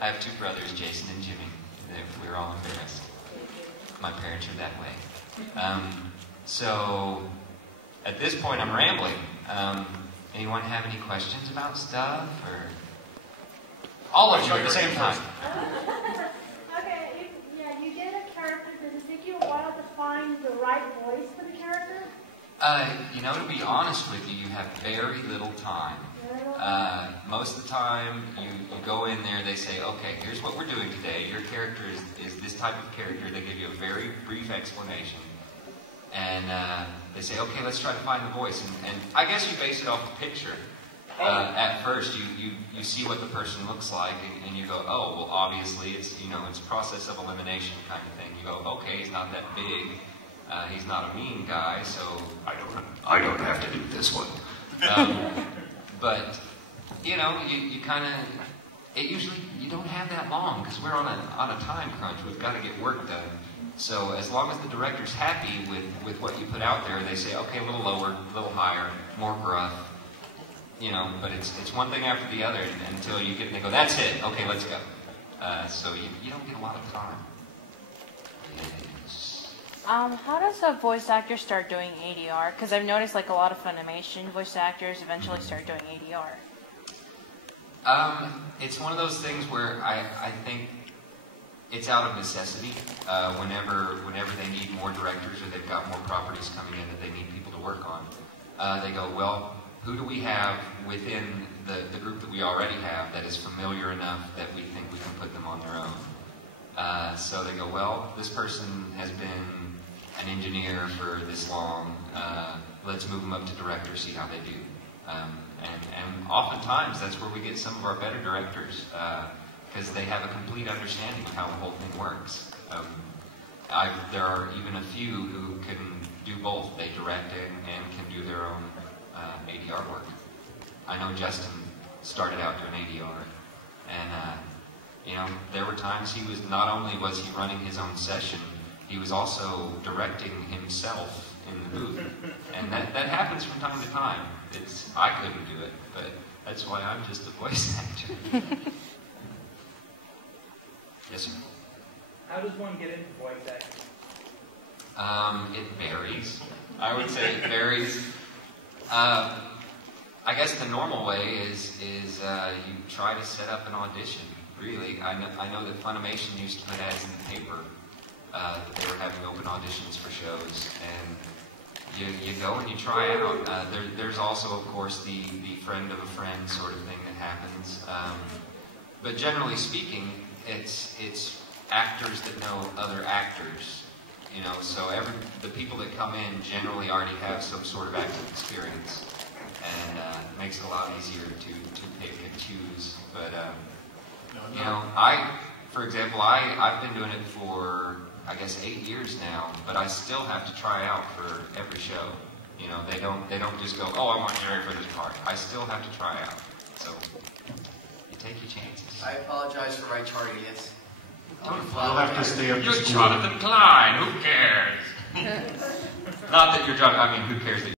I have two brothers, Jason and Jimmy. We're all embarrassed. My parents are that way. So, at this point, I'm rambling. Anyone have any questions about stuff? Or all of you at the same time? Okay, you get a character. Does it take you a while to find the right voice for the character? To be honest with you, you have very little time. Most of the time, you go in there, they say, okay, here's what we're doing today. Your character is this type of character. They give you a very brief explanation. And they say, okay, let's try to find the voice. And I guess you base it off the picture. At first, you see what the person looks like, and you go, oh, well, obviously, it's a process of elimination kind of thing. You go, okay, he's not that big. He's not a mean guy, so I don't have to do this one. But you kind of, you don't have that long because we're on a time crunch. We've got to get work done. So as long as the director's happy with what you put out there, they say, okay, a little lower, a little higher, more gruff. But it's one thing after the other until you get, and they go, that's it. Okay, let's go. So you don't get a lot of time. How does a voice actor start doing ADR? Because I've noticed a lot of Funimation voice actors eventually start doing ADR. It's one of those things where I think it's out of necessity. Whenever they need more directors or they've got more properties coming in that they need people to work on, they go, well, who do we have within the group that we already have that is familiar enough that we think we can put them on their own? So they go, well, this person has been an engineer for this long. Let's move them up to director, see how they do. And oftentimes that's where we get some of our better directors because they have a complete understanding of how the whole thing works. There are even a few who can do both. They direct and can do their own ADR work. I know Justin started out doing ADR, and there were times not only was he running his own session, he was also directing himself in the booth. And that happens from time to time. I couldn't do it, but that's why I'm just a voice actor. Yes, sir? How does one get into voice acting? It varies. I would say it varies. I guess the normal way is you try to set up an audition. Really, I know that Funimation used to put ads in the paper. They were having open auditions for shows, and you go and you try out. There's also, of course, the friend of a friend sort of thing that happens. But generally speaking, it's actors that know other actors. So the people that come in generally already have some sort of acting experience, and it makes it a lot easier to pick and choose. But for example, I've been doing it for I guess 8 years now, but I still have to try out for every show. They don't just go, oh, I want Jerry for this part. I still have to try out. So you take your chances. I apologize for my tardiness. I'll have to stay up to You're school. Jonathan Klein. Who cares? Not that you're Jonathan. I mean, who cares that